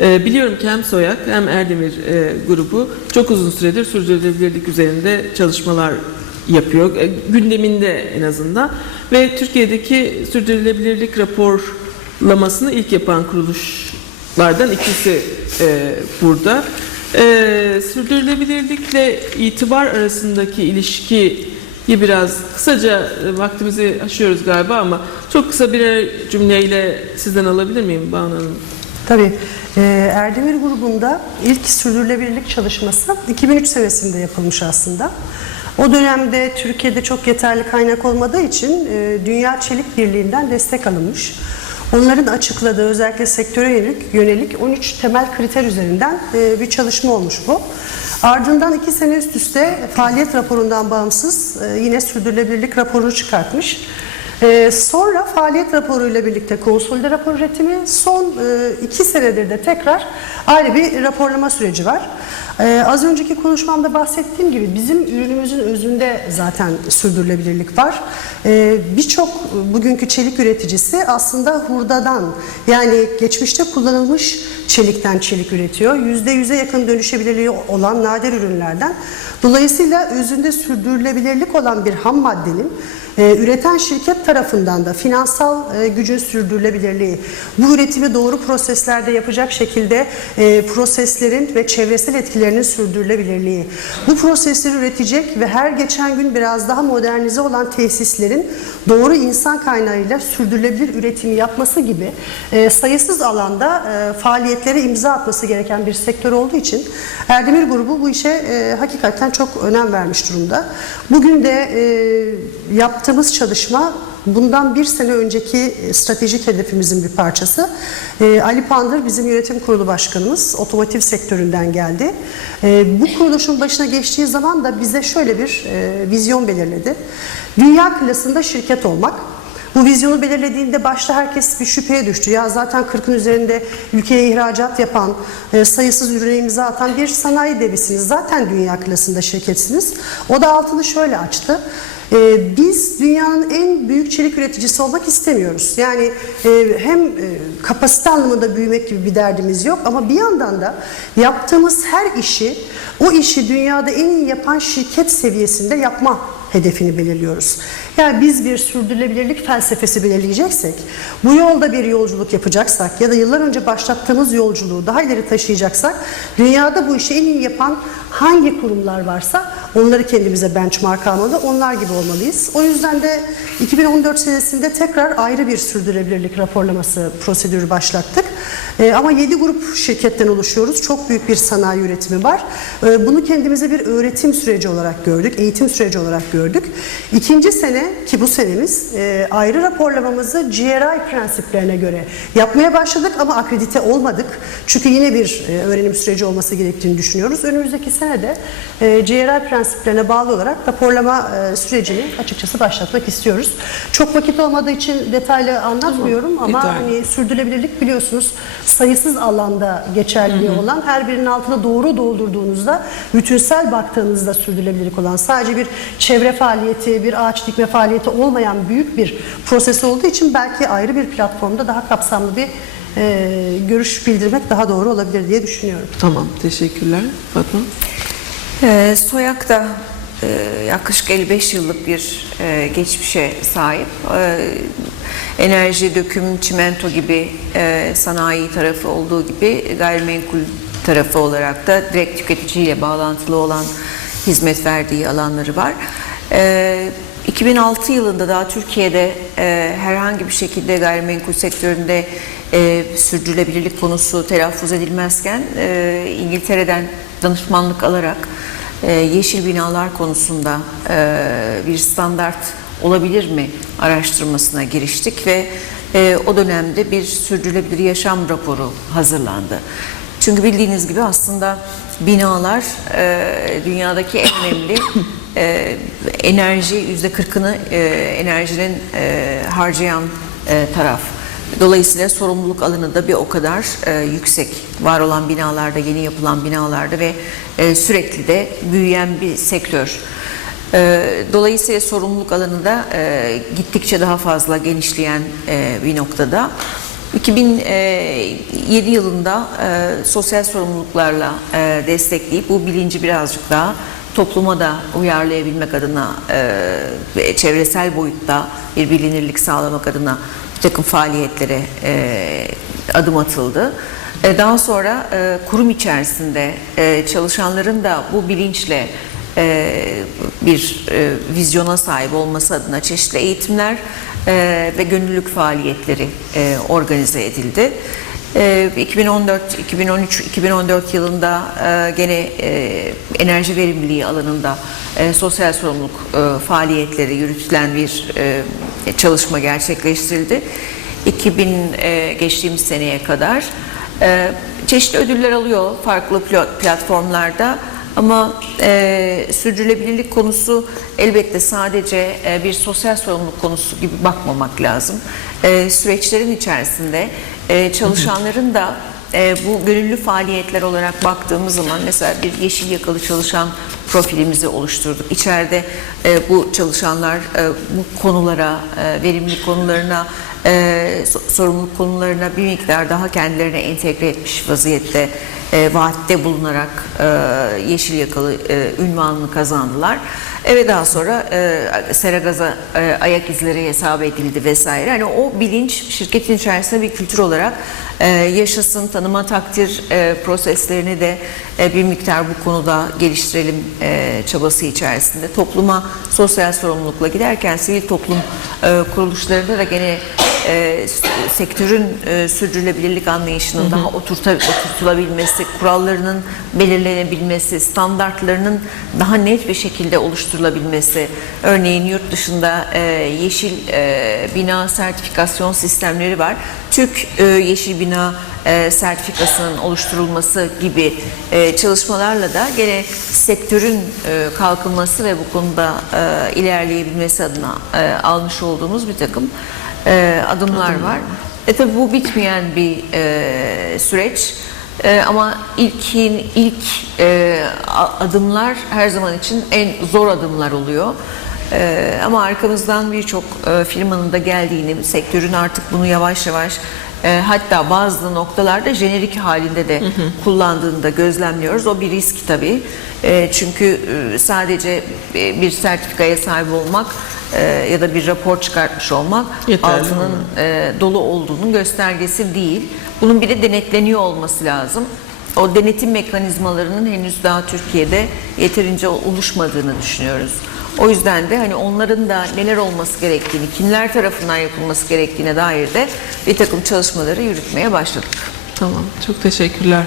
E, biliyorum ki hem Soyak hem Erdemir e, grubu çok uzun süredir sürdürülebilirlik üzerinde çalışmalar yapıyor. E, gündeminde en azından. Ve Türkiye'deki sürdürülebilirlik raporlamasını ilk yapan kuruluşlardan ikisi e, burada. Sürdürülebilirlikle itibar arasındaki ilişkiyi biraz kısaca vaktimizi aşıyoruz galiba ama çok kısa birer cümleyle sizden alabilir miyim Banu Hanım? Tabii. Ee, Erdemir grubunda ilk sürdürülebilirlik çalışması 2003 senesinde yapılmış aslında. O dönemde Türkiye'de çok yeterli kaynak olmadığı için e, Dünya Çelik Birliği'nden destek alınmış. Onların açıkladığı özellikle sektöre yönelik, yönelik 13 temel kriter üzerinden e, bir çalışma olmuş bu. Ardından iki sene üst üste faaliyet raporundan bağımsız e, yine sürdürülebilirlik raporunu çıkartmış. Ee, sonra faaliyet raporuyla birlikte konsolide rapor üretimi son e, iki senedir de tekrar ayrı bir raporlama süreci var. Ee, az önceki konuşmamda bahsettiğim gibi bizim ürünümüzün özünde zaten sürdürülebilirlik var. Ee, Birçok bugünkü çelik üreticisi aslında hurdadan yani geçmişte kullanılmış çelikten çelik üretiyor. %100'e yakın dönüşebilirliği olan nadir ürünlerden. Dolayısıyla özünde sürdürülebilirlik olan bir ham maddenin e, üreten şirket tarafından da finansal e, gücün sürdürülebilirliği, bu üretimi doğru proseslerde yapacak şekilde e, proseslerin ve çevresel etkilerinin sürdürülebilirliği, bu prosesleri üretecek ve her geçen gün biraz daha modernize olan tesislerin doğru insan kaynağıyla sürdürülebilir üretim yapması gibi e, sayısız alanda e, faaliyetlere imza atması gereken bir sektör olduğu için Erdemir grubu bu işe e, hakikaten çok önem vermiş durumda. Bugün de e, yaptığımız çalışma bundan bir sene önceki e, stratejik hedefimizin bir parçası. E, Ali Pandır bizim yönetim kurulu başkanımız, otomotiv sektöründen geldi. E, bu kuruluşun başına geçtiği zaman da bize şöyle bir vizyon belirledi. Dünya klasında şirket olmak, bu vizyonu belirlediğinde başta herkes bir şüpheye düştü. Ya zaten 40'ın üzerinde ülkeye ihracat yapan, sayısız ürüne imza atan bir sanayi devisiniz. Zaten dünya klasında şirketsiniz. O da altını şöyle açtı. E, Biz dünyanın en büyük çelik üreticisi olmak istemiyoruz. Yani e, hem e, kapasite anlamında büyümek gibi bir derdimiz yok ama bir yandan da yaptığımız her işi, o işi dünyada en iyi yapan şirket seviyesinde yapma hedefini belirliyoruz. Yani biz bir sürdürülebilirlik felsefesi belirleyeceksek, bu yolda bir yolculuk yapacaksak ya da yıllar önce başlattığımız yolculuğu daha ileri taşıyacaksak, dünyada bu işi en iyi yapan hangi kurumlar varsa onları kendimize benchmark almalı, onlar gibi olmalıyız. O yüzden de 2014 senesinde tekrar ayrı bir sürdürülebilirlik raporlaması prosedürü başlattık. Ee, ama 7 grup şirketten oluşuyoruz. Çok büyük bir sanayi üretimi var. Ee, bunu kendimize bir öğretim süreci olarak gördük, eğitim süreci olarak gördük. İkinci sene ki bu senemiz e, ayrı raporlamamızı GRI prensiplerine göre yapmaya başladık ama akredite olmadık. Çünkü yine bir e, öğrenim süreci olması gerektiğini düşünüyoruz. Önümüzdeki sene de e, GRI prensiplerine bağlı olarak raporlama e, sürecini açıkçası başlatmak istiyoruz. Çok vakit olmadığı için detaylı anlatmıyorum ama hani sürdürülebilirlik biliyorsunuz sayısız alanda geçerliliği olan her birinin altına doğru doldurduğunuzda bütünsel baktığınızda sürdürülebilirlik olan sadece bir çevre faaliyeti, bir ağaç dikme faaliyeti olmayan büyük bir proses olduğu için belki ayrı bir platformda daha kapsamlı bir e, görüş bildirmek daha doğru olabilir diye düşünüyorum. Tamam, teşekkürler. Fatma? Ee, Soyak da e, yaklaşık 55 yıllık bir e, geçmişe sahip. Ee, enerji, döküm, çimento gibi e, sanayi tarafı olduğu gibi gayrimenkul tarafı olarak da direkt tüketiciyle bağlantılı olan hizmet verdiği alanları var. Ee, 2006 yılında daha Türkiye'de e, herhangi bir şekilde gayrimenkul sektöründe e, sürdürülebilirlik konusu telaffuz edilmezken e, İngiltere'den danışmanlık alarak e, yeşil binalar konusunda e, bir standart olabilir mi araştırmasına giriştik ve e, o dönemde bir sürdürülebilir yaşam raporu hazırlandı. Çünkü bildiğiniz gibi aslında binalar e, dünyadaki en önemli e, enerji yüzde kırkını e, enerjinin e, harcayan e, taraf. Dolayısıyla sorumluluk alanı da bir o kadar e, yüksek. Var olan binalarda, yeni yapılan binalarda ve e, sürekli de büyüyen bir sektör. E, dolayısıyla sorumluluk alanı da e, gittikçe daha fazla genişleyen e, bir noktada. 2007 yılında e, sosyal sorumluluklarla e, destekleyip bu bilinci birazcık daha topluma da uyarlayabilmek adına e, çevresel boyutta bir bilinirlik sağlamak adına bir takım faaliyetlere e, adım atıldı. E, Daha sonra e, kurum içerisinde e, çalışanların da bu bilinçle e, bir e, vizyona sahip olması adına çeşitli eğitimler e, ve gönüllülük faaliyetleri e, organize edildi. E, 2014, 2013, 2014 yılında e, gene e, enerji verimliliği alanında e, sosyal sorumluluk faaliyetleri yürütülen bir çalışma gerçekleştirildi. 2000 e, geçtiğimiz seneye kadar çeşitli ödüller alıyor farklı pla- platformlarda. Ama e, sürdürülebilirlik konusu elbette sadece e, bir sosyal sorumluluk konusu gibi bakmamak lazım. E, süreçlerin içerisinde e, çalışanların da e, bu gönüllü faaliyetler olarak baktığımız zaman mesela bir yeşil yakalı çalışan profilimizi oluşturduk. İçeride e, bu çalışanlar e, bu konulara, e, verimlilik konularına, e, so- sorumluluk konularına bir miktar daha kendilerine entegre etmiş vaziyette e, vaatte bulunarak e, yeşil yakalı e, ünvanını kazandılar. E, daha sonra e, Seragaz'a e, ayak izleri hesap edildi vesaire. Hani o bilinç şirketin içerisinde bir kültür olarak e, yaşasın, tanıma takdir e, proseslerini de e, bir miktar bu konuda geliştirelim e, çabası içerisinde. Topluma sosyal sorumlulukla giderken sivil toplum e, kuruluşlarında da gene e, sektörün e, sürdürülebilirlik anlayışının daha oturta, oturtulabilmesi, kurallarının belirlenebilmesi, standartlarının daha net bir şekilde oluşturulabilmesi. Örneğin yurt dışında e, yeşil e, bina sertifikasyon sistemleri var. Türk e, yeşil bina e, sertifikasının oluşturulması gibi e, çalışmalarla da gene sektörün e, kalkınması ve bu konuda e, ilerleyebilmesi adına e, almış olduğumuz bir takım e, adımlar var. E tabi bu bitmeyen bir e, süreç. E, ama ilkin ilk e, adımlar her zaman için en zor adımlar oluyor. E, ama arkamızdan birçok e, firmanın da geldiğini, sektörün artık bunu yavaş yavaş e, hatta bazı noktalarda jenerik halinde de kullandığını da gözlemliyoruz. O bir risk tabii. E, çünkü e, sadece e, bir sertifikaya sahip olmak e, ya da bir rapor çıkartmış olmak Yeterli altının e, dolu olduğunun göstergesi değil. Bunun bir de denetleniyor olması lazım. O denetim mekanizmalarının henüz daha Türkiye'de yeterince oluşmadığını düşünüyoruz. O yüzden de hani onların da neler olması gerektiğini, kimler tarafından yapılması gerektiğine dair de bir takım çalışmaları yürütmeye başladık. Tamam, çok teşekkürler.